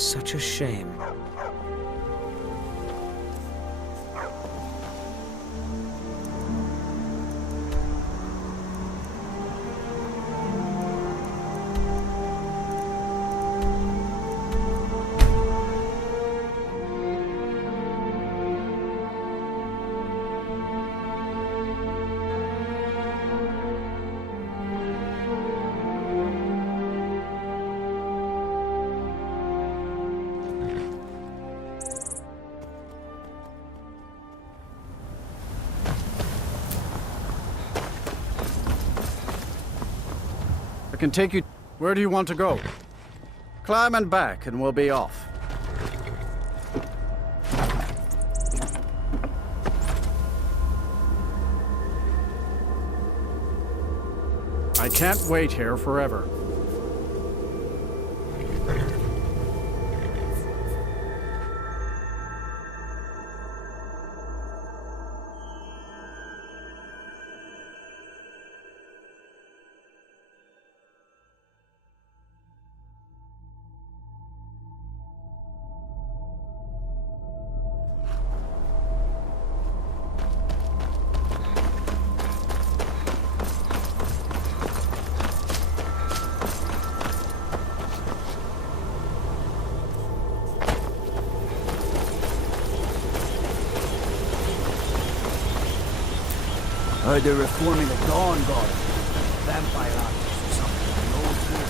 Such a shame. I can take you... Where do you want to go? Climb and back, and we'll be off. I can't wait here forever. Heard they're reforming the Dawn Guard. Vampire armies or something. An old fool.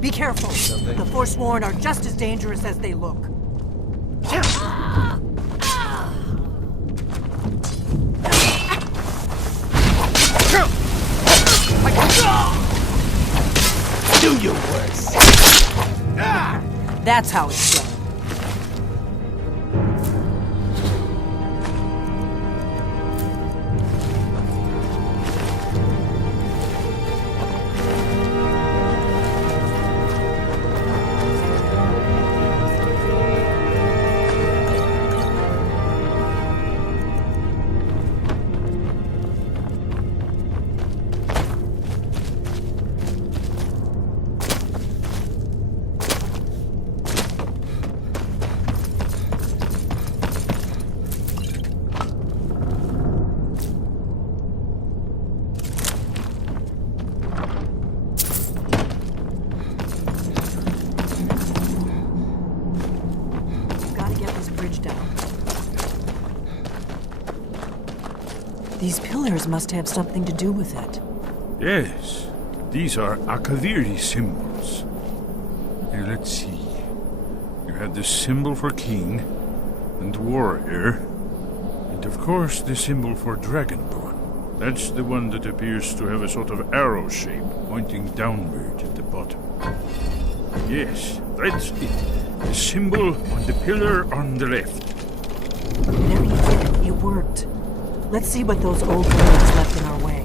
Be careful. The Forsworn are just as dangerous as they look. Do your worst. That's how it's done. These pillars must have something to do with it. Yes, these are Akaviri symbols. Here, let's see. You have the symbol for king and warrior, and of course the symbol for dragonborn. That's the one that appears to have a sort of arrow shape pointing downward at the bottom. Yes, that's it. The symbol on the pillar on the left. Whatever you did, it worked. Let's see what those old roads left in our way.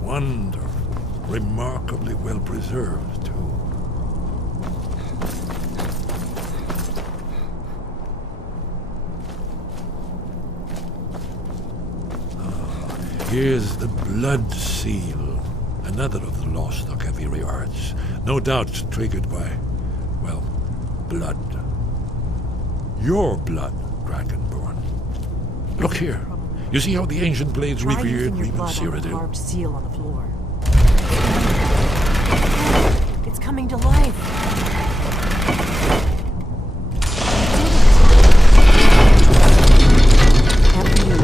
Wonderful. Remarkably well preserved, too. Here's the blood seal. Another of the lost Akaviri arts. No doubt triggered by, well, blood. Your blood, Dragonborn. Look here. You see how the ancient blades Try revered using your even blood on the Cyrodiil? carved seal on the floor. It's coming to life. After you.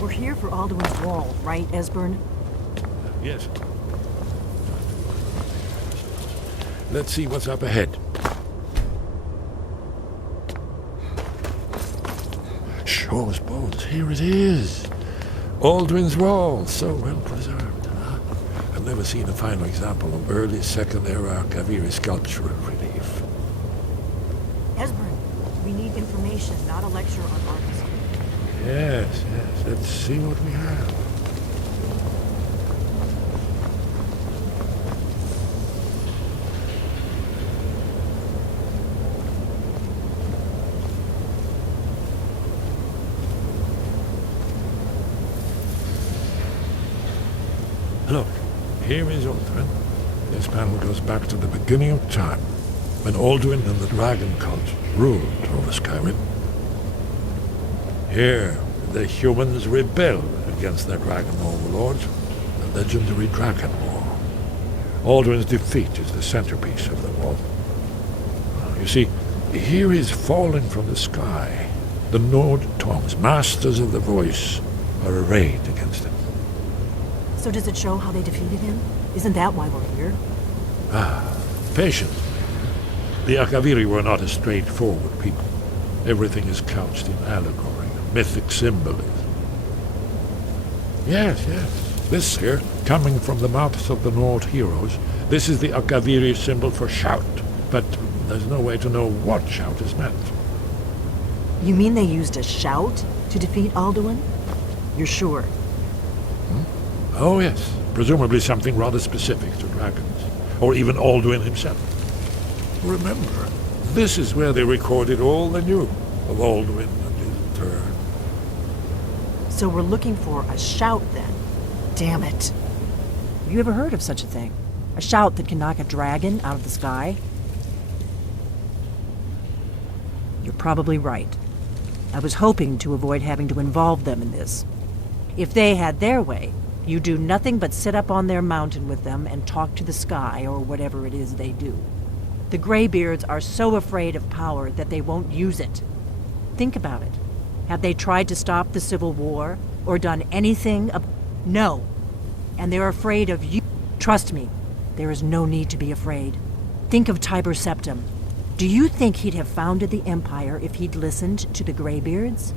We're here for Alduin's Wall, right, Esbern? Yes. Let's see what's up ahead. Shaw's bones, here it is. Aldrin's Wall, so well preserved. Huh? I've never seen a final example of early Second Era Kaviri sculptural relief. Esbern, we need information, not a lecture on art. Yes, yes. Let's see what we have. here is Alduin. This panel goes back to the beginning of time, when Alduin and the dragon cult ruled over Skyrim. Here, the humans rebelled against their dragon overlords, the legendary Dragon War. Alduin's defeat is the centerpiece of the war. You see, here is falling from the sky. The Nord tongues, masters of the voice, are arrayed against him. So does it show how they defeated him? Isn't that why we're here? Patience. The Akaviri were not a straightforward people. Everything is couched in allegory, mythic symbolism. Yes. This here, coming from the mouths of the Nord heroes, this is the Akaviri symbol for shout, but there's no way to know what shout is meant. You mean they used a shout to defeat Alduin? You're sure? Oh yes, presumably something rather specific to dragons, or even Alduin himself. Remember, this is where they recorded all they knew of Alduin and his turn. So we're looking for a shout then? Damn it. Have you ever heard of such a thing? A shout that can knock a dragon out of the sky? You're probably right. I was hoping to avoid having to involve them in this. If they had their way, you do nothing but sit up on their mountain with them and talk to the sky or whatever it is they do. The Greybeards are so afraid of power that they won't use it. Think about it. Have they tried to stop the Civil War or done anything? No. And they're afraid of you. Trust me, there is no need to be afraid. Think of Tiber Septim. Do you think he'd have founded the Empire if he'd listened to the Greybeards?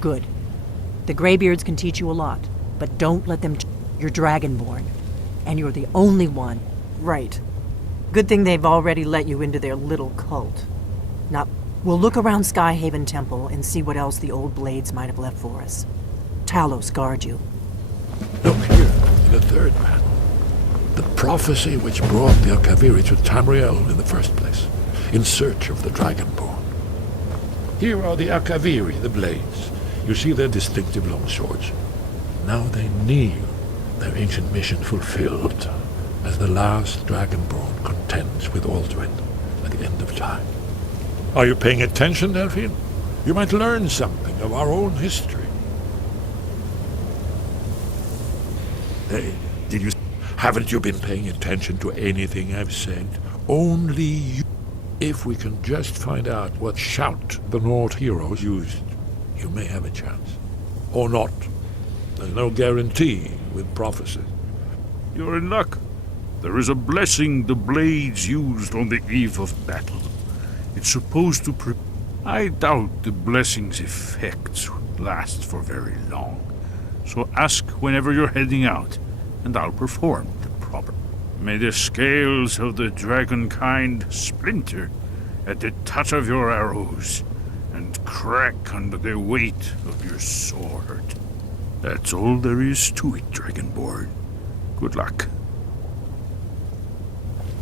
Good. The Greybeards can teach you a lot, but don't let them. You're Dragonborn, and you're the only one. Right. Good thing they've already let you into their little cult. Now, we'll look around Skyhaven Temple and see what else the old blades might have left for us. Talos guard you. Look here, in the third panel. The prophecy which brought the Akaviri to Tamriel in the first place, in search of the Dragonborn. Here are the Akaviri, the blades. You see their distinctive long swords. Now they kneel, their ancient mission fulfilled, as the last Dragonborn contends with Alduin at the end of time. Are you paying attention, Delphine? You might learn something of our own history. Hey, haven't you been paying attention to anything I've said? Only you. If we can just find out what shout the Nord heroes used, you may have a chance. Or not. There's no guarantee with prophecy. You're in luck. There is a blessing the blades used on the eve of battle. It's supposed to I doubt the blessing's effects last for very long. So ask whenever you're heading out, and I'll perform the proper. May the scales of the dragon kind splinter at the touch of your arrows, and crack under the weight of your sword. That's all there is to it, Dragonborn. Good luck.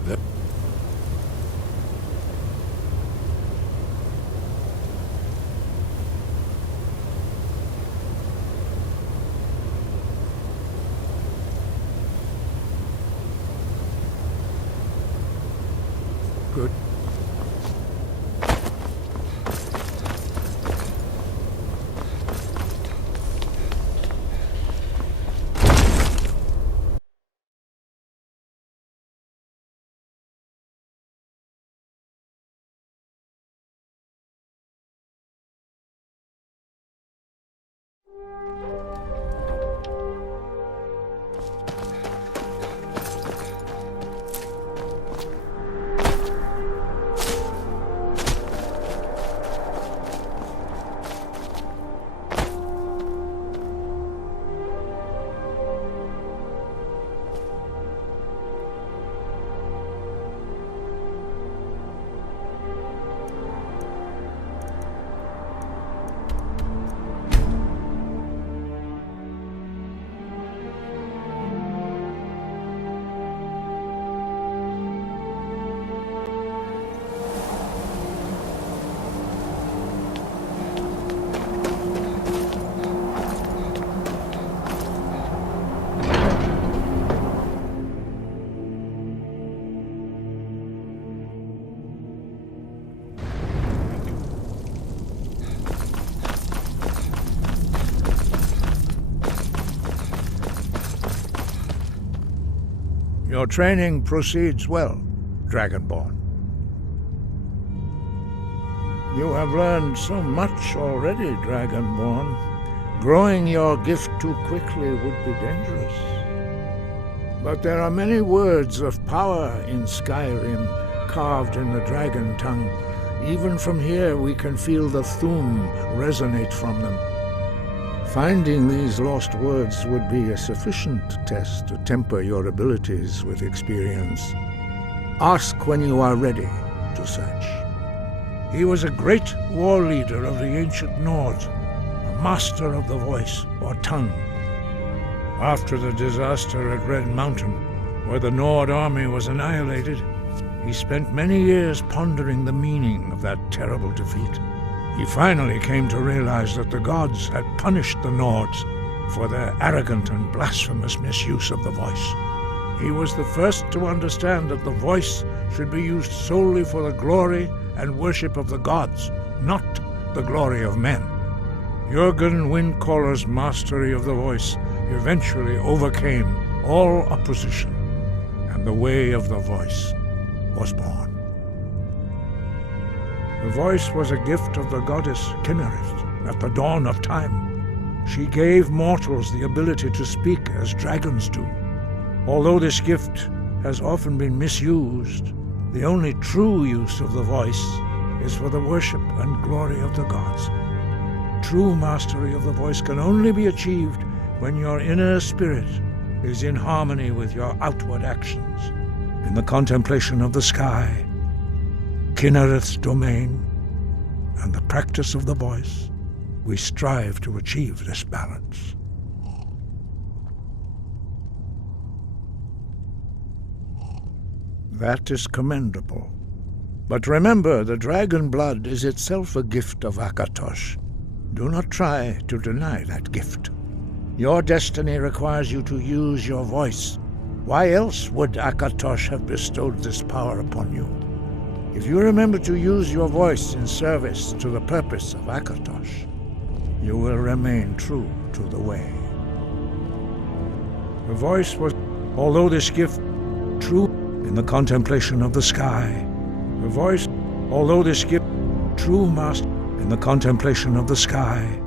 Good. Your training proceeds well, Dragonborn. You have learned so much already, Dragonborn. Growing your gift too quickly would be dangerous. But there are many words of power in Skyrim, carved in the dragon tongue. Even from here we can feel the Thum resonate from them. Finding these lost words would be a sufficient test to temper your abilities with experience. Ask when you are ready to search. He was a great war leader of the ancient Nords, a master of the voice or tongue. After the disaster at Red Mountain, where the Nord army was annihilated, he spent many years pondering the meaning of that terrible defeat. He finally came to realize that the gods had punished the Nords for their arrogant and blasphemous misuse of the voice. He was the first to understand that the voice should be used solely for the glory and worship of the gods, not the glory of men. Jürgen Windcaller's mastery of the voice eventually overcame all opposition, and the way of the voice was born. The voice was a gift of the goddess Kinnereth at the dawn of time. She gave mortals the ability to speak as dragons do. Although this gift has often been misused, the only true use of the voice is for the worship and glory of the gods. True mastery of the voice can only be achieved when your inner spirit is in harmony with your outward actions. In the contemplation of the sky, Kinnereth's domain, and the practice of the voice, we strive to achieve this balance. That is commendable. But remember, the dragon blood is itself a gift of Akatosh. Do not try to deny that gift. Your destiny requires you to use your voice. Why else would Akatosh have bestowed this power upon you? If you remember to use your voice in service to the purpose of Akatosh, you will remain true to the way. The voice was, although this gift, true in the contemplation of the sky. The voice, although this gift, true master in the contemplation of the sky.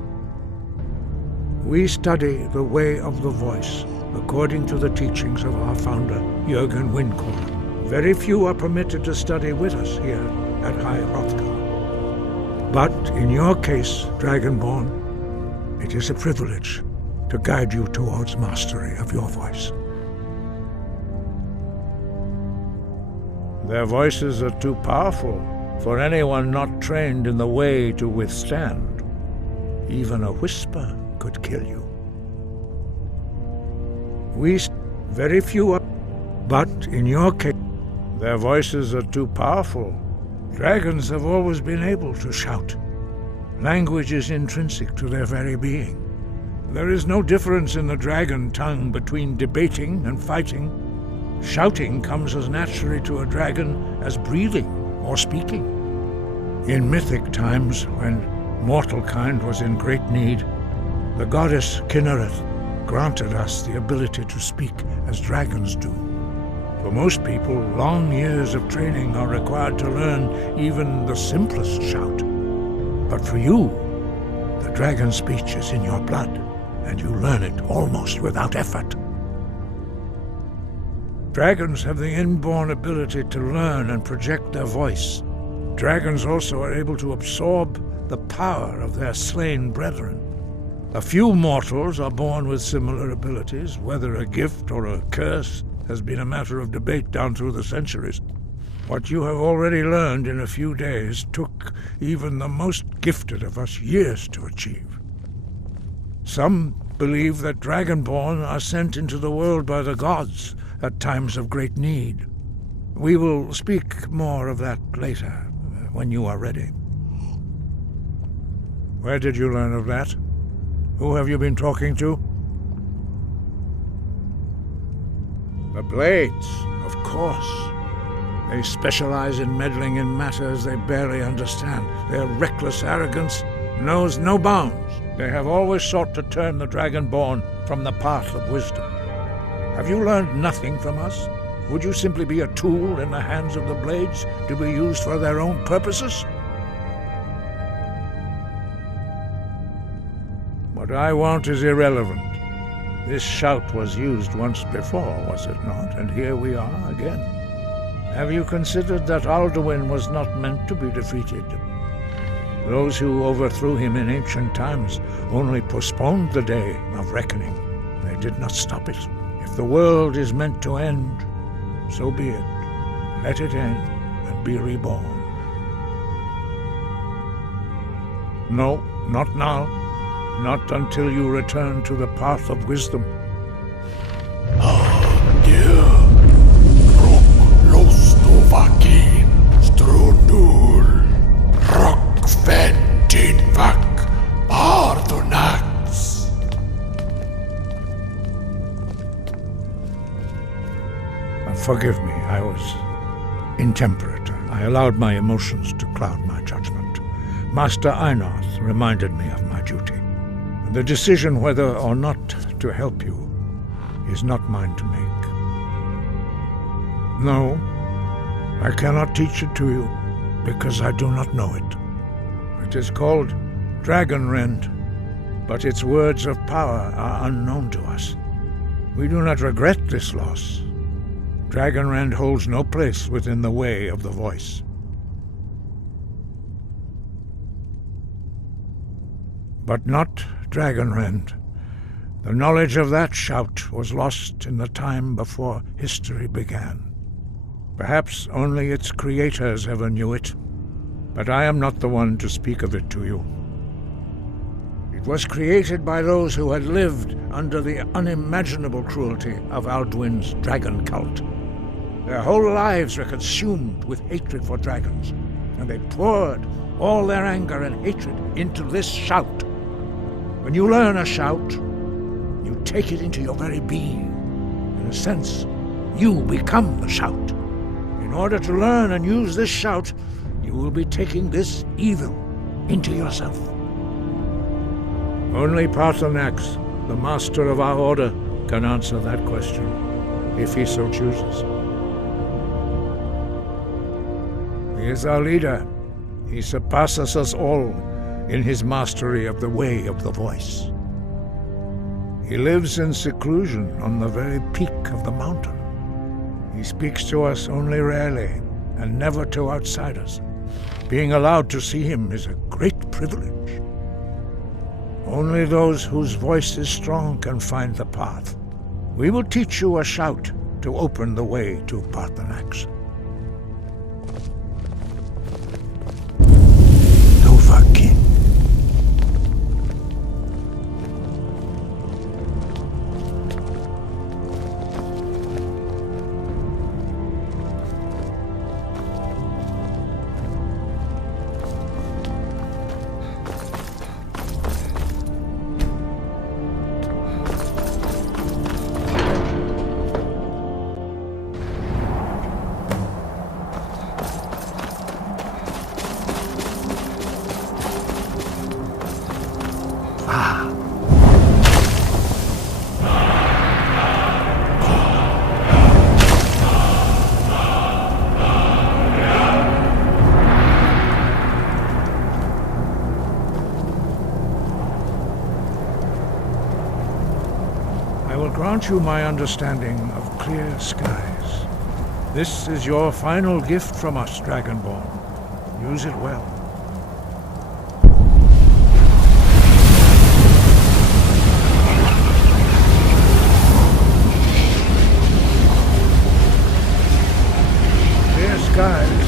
We study the way of the voice according to the teachings of our founder, Jürgen Windcaller. Very few are permitted to study with us here at High Hrothgar. But in your case, Dragonborn, it is a privilege to guide you towards mastery of your voice. Their voices are too powerful for anyone not trained in the way to withstand. Even a whisper could kill you. Very few are, but in your case, their voices are too powerful. Dragons have always been able to shout. Language is intrinsic to their very being. There is no difference in the dragon tongue between debating and fighting. Shouting comes as naturally to a dragon as breathing or speaking. In mythic times, when mortal kind was in great need, the goddess Kinnereth granted us the ability to speak as dragons do. For most people, long years of training are required to learn even the simplest shout. But for you, the dragon speech is in your blood, and you learn it almost without effort. Dragons have the inborn ability to learn and project their voice. Dragons also are able to absorb the power of their slain brethren. A few mortals are born with similar abilities. Whether a gift or a curse has been a matter of debate down through the centuries. What you have already learned in a few days took even the most gifted of us years to achieve. Some believe that Dragonborn are sent into the world by the gods at times of great need. We will speak more of that later, when you are ready. Where did you learn of that? Who have you been talking to? The Blades, of course. They specialize in meddling in matters they barely understand. Their reckless arrogance knows no bounds. They have always sought to turn the Dragonborn from the path of wisdom. Have you learned nothing from us? Would you simply be a tool in the hands of the Blades to be used for their own purposes? What I want is irrelevant. This shout was used once before, was it not? And here we are again. Have you considered that Alduin was not meant to be defeated? Those who overthrew him in ancient times only postponed the day of reckoning. They did not stop it. If the world is meant to end, so be it. Let it end and be reborn. No, not now. Not until you return to the path of wisdom. Forgive me, I was intemperate. I allowed my emotions to cloud my judgment. Master Einarth reminded me of my duty. The decision whether or not to help you is not mine to make. No, I cannot teach it to you because I do not know it. It is called Dragonrend, but its words of power are unknown to us. We do not regret this loss. Dragonrend holds no place within the way of the voice. But not Dragonrend. The knowledge of that shout was lost in the time before history began. Perhaps only its creators ever knew it, but I am not the one to speak of it to you. It was created by those who had lived under the unimaginable cruelty of Alduin's dragon cult. Their whole lives were consumed with hatred for dragons, and they poured all their anger and hatred into this shout. When you learn a shout, you take it into your very being. In a sense, you become the shout. In order to learn and use this shout, you will be taking this evil into yourself. Only Paarthurnax, the master of our order, can answer that question, if he so chooses. He is our leader. He surpasses us all in his mastery of the way of the voice. He lives in seclusion on the very peak of the mountain. He speaks to us only rarely, and never to outsiders. Being allowed to see him is a great privilege. Only those whose voice is strong can find the path. We will teach you a shout to open the way to Paarthurnax. Novakin. Grant you my understanding of clear skies. This is your final gift from us, Dragonborn. Use it well. Clear skies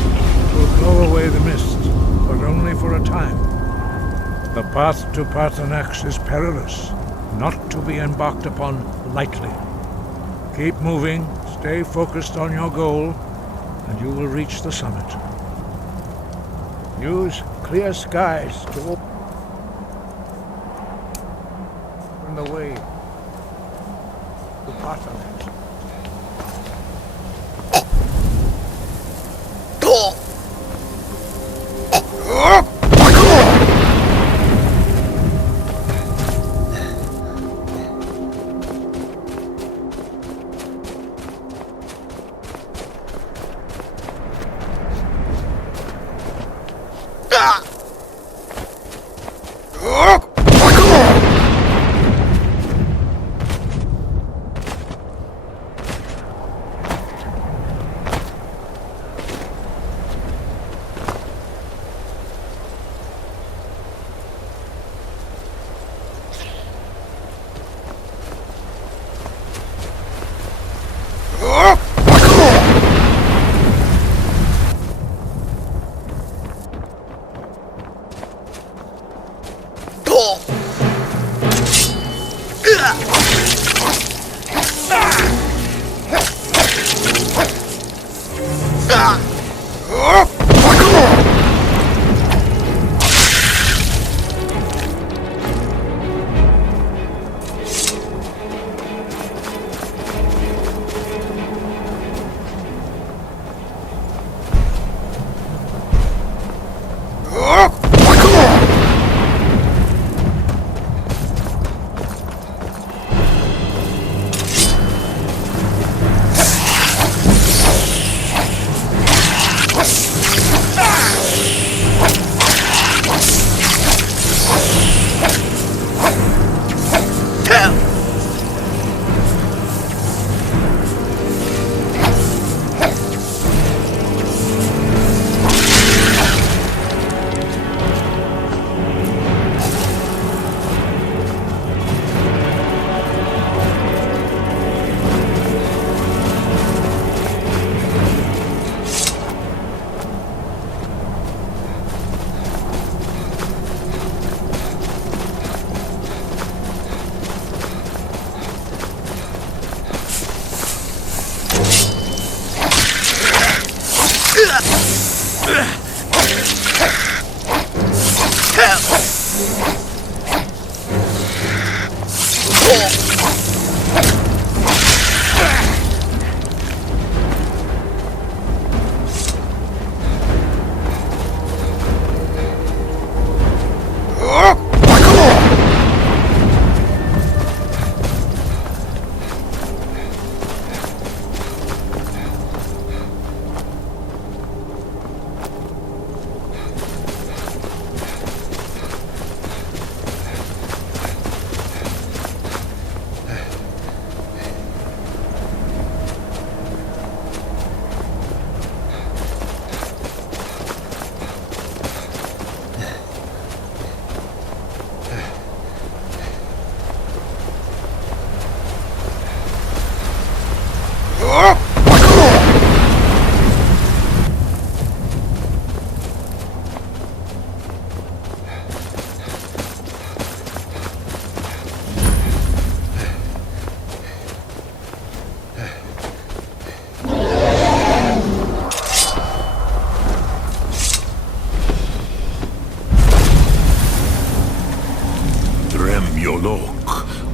will blow away the mist, but only for a time. The path to Paarthurnax is perilous, not to be embarked upon lightly. Keep moving, stay focused on your goal, and you will reach the summit. Use clear skies to open the way to Paarthurnax.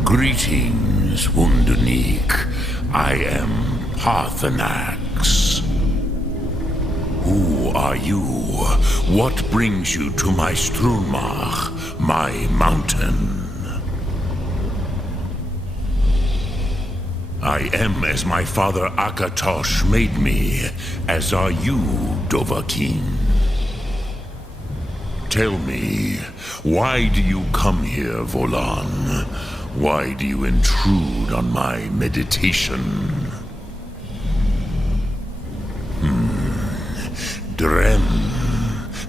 Greetings, Wunderneek. I am Parthenax. Who are you? What brings you to my Strunmach, my mountain? I am as my father Akatosh made me, as are you, Dovahkiin. Tell me, why do you come here, Volan? Why do you intrude on my meditation? Drem,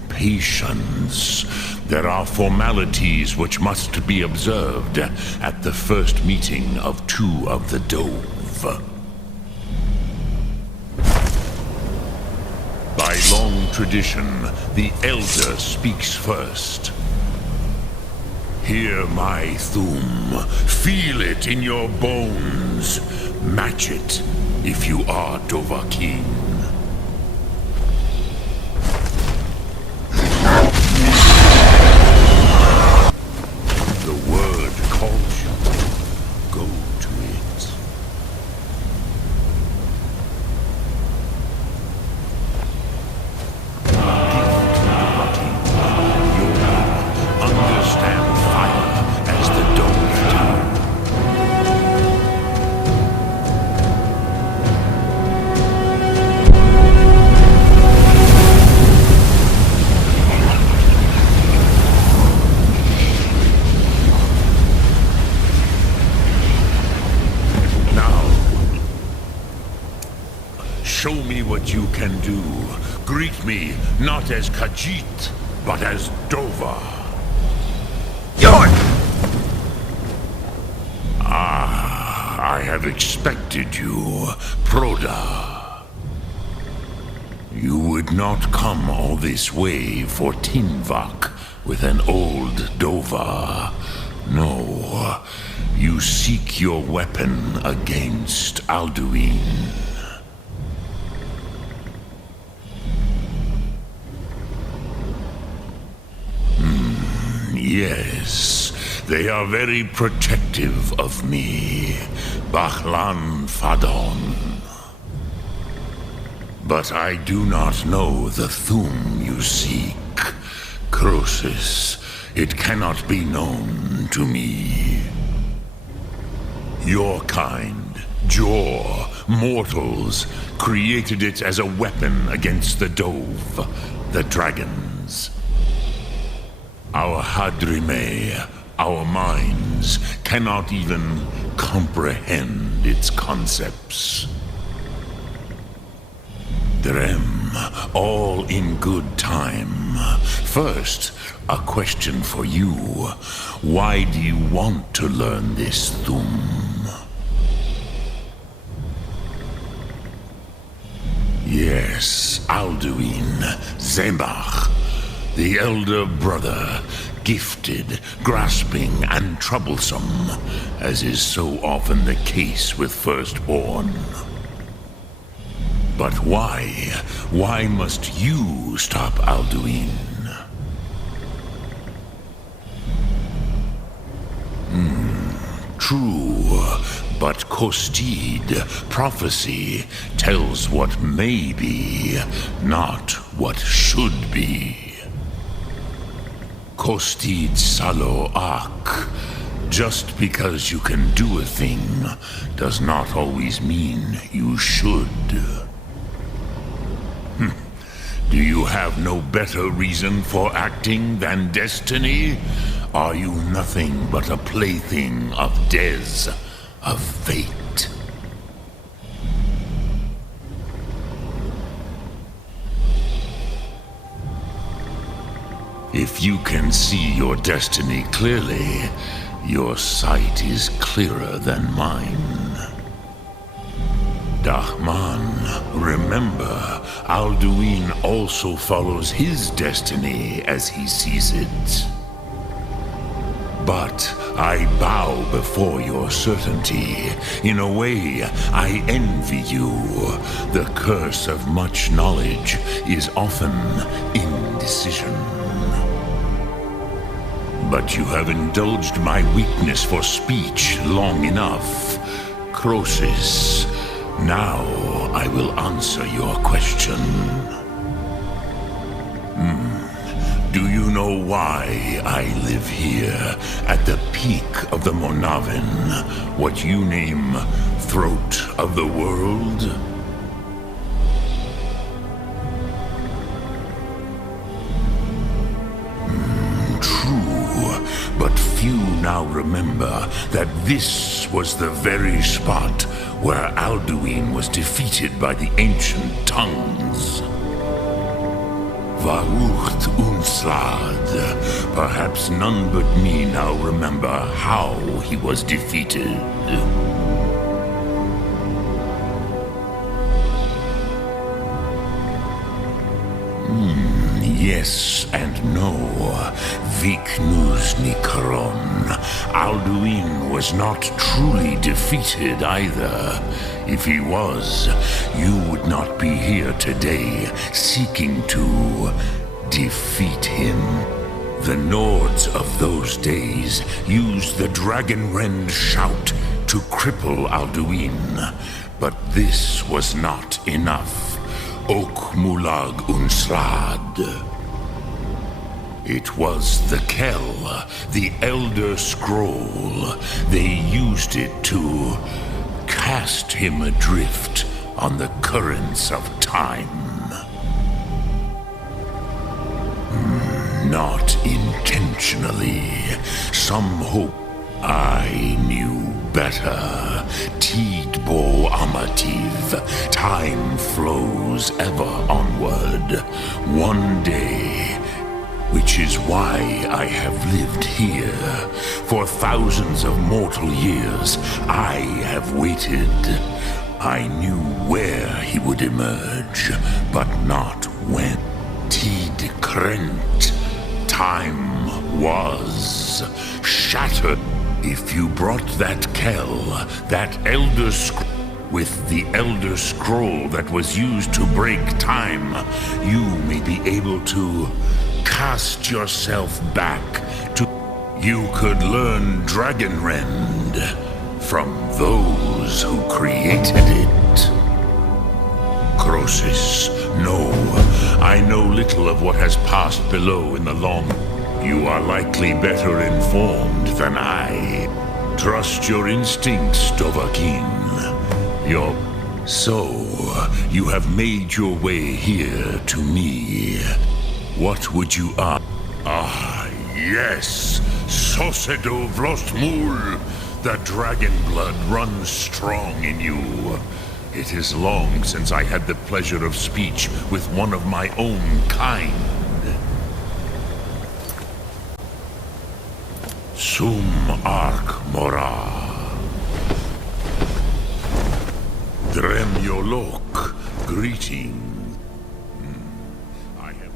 patience. There are formalities which must be observed at the first meeting of two of the Dove. By long tradition, the Elder speaks first. Hear my Thum. Feel it in your bones. Match it if you are Dovahkiin. The word calls you. Go to it. Understand fire as the Dove do. Show me what you can do. Greet me not as Khajiit, but as Dova. I have expected you, Proda. You would not come all this way for Tinvak with an old Dova. No, you seek your weapon against Alduin. They are very protective of me, Bachlan Fadon. But I do not know the Thum you seek, Croesus. It cannot be known to me. Your kind, Jor, mortals, created it as a weapon against the Dove, the dragons. Our Hadrime, our minds, cannot even comprehend its concepts. Drem, all in good time. First, a question for you. Why do you want to learn this Thum? Yes, Alduin, Zembach, the elder brother, gifted, grasping, and troublesome, as is so often the case with firstborn. But why? Why must you stop Alduin? True, but Kostid, prophecy, tells what may be, not what should be. Kostid Salo Ak. Just because you can do a thing does not always mean you should. Do you have no better reason for acting than destiny? Are you nothing but a plaything of Des, of fate? If you can see your destiny clearly, your sight is clearer than mine. Dahman, remember, Alduin also follows his destiny as he sees it. But I bow before your certainty. In a way, I envy you. The curse of much knowledge is often indecision. But you have indulged my weakness for speech long enough. Croesus, now I will answer your question. Do you know why I live here, at the peak of the Monavin, what you name throat of the world? True, but few now remember that this was the very spot where Alduin was defeated by the ancient tongues. Varucht Unslad. Perhaps none but me now remember how he was defeated. Yes and no. Viknus Nikaron. Alduin was not truly defeated either. If he was, you would not be here today seeking to defeat him. The Nords of those days used the Dragon-Rend shout to cripple Alduin, but this was not enough. Ok Mulag Unslad. It was the Kell, the Elder Scroll. They used it to cast him adrift on the currents of time. Not intentionally. Some hope I knew better. Tidbo Amativ. Time flows ever onward. One day, which is why I have lived here. For thousands of mortal years, I have waited. I knew where he would emerge, but not when. Tid Krent. Time was shattered. If you brought that Kell, that Elder Scroll, with the Elder Scroll that was used to break time, you may be able to cast yourself back to You could learn Dragonrend from those who created it. Croesus, no. I know little of what has passed below in the long... You are likely better informed than I. Trust your instincts, Dovahkiin. So, you have made your way here to me. What would you ask? Ah, yes! Sosedo Vlostmul! The dragon blood runs strong in you. It is long since I had the pleasure of speech with one of my own kind. Sum Ark Mora. Dremyolok, greeting. I have...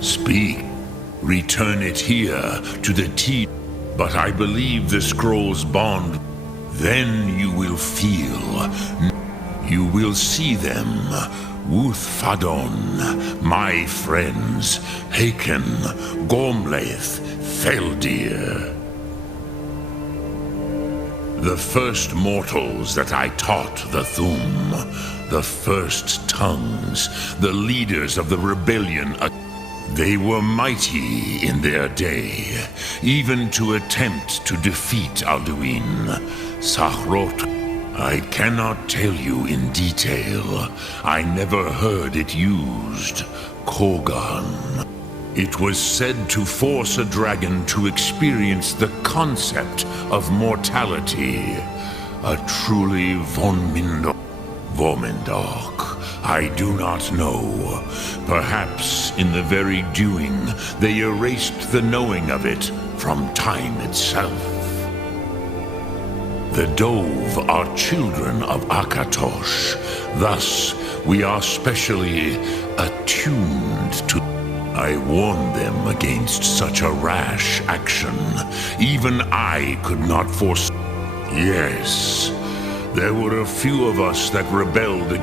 Speak. Return it here to the T. But I believe the scroll's bond. Then you will feel. You will see them. Wuthfadon, my friends. Haken, Gormlaith, Feldir. The first mortals that I taught the Thum. The first tongues. The leaders of the rebellion. They were mighty in their day, even to attempt to defeat Alduin. Sahrot, I cannot tell you in detail. I never heard it used. Kogan. It was said to force a dragon to experience the concept of mortality. A truly Vormendok. I do not know. Perhaps in the very doing, they erased the knowing of it from time itself. The Dove are children of Akatosh. Thus, we are specially attuned to... I warned them against such a rash action. Even I could not foresee... Yes, there were a few of us that rebelled,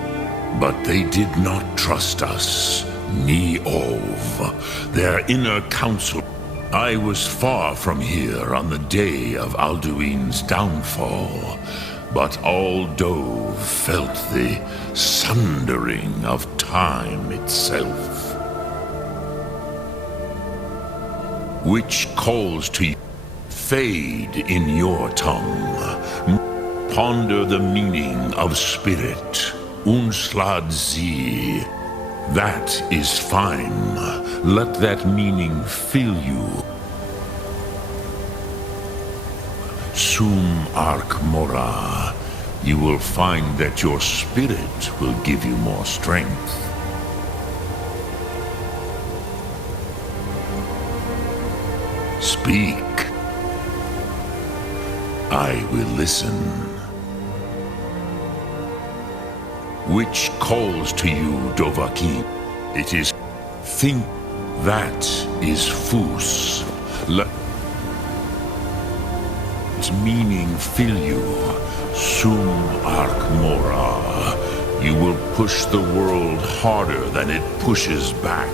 but they did not trust us. Neov, their inner council. I was far from here on the day of Alduin's downfall, but all Dove felt the sundering of time itself. Which calls to you, fade in your tongue. Ponder the meaning of spirit. Unslad Z. That is fine. Let that meaning fill you. Sum Ark Mora. You will find that your spirit will give you more strength. Speak. I will listen. Which calls to you, Dovahkiin? It is... Think that is Fus. Let its meaning fill you. Sum Ark Mora. You will push the world harder than it pushes back.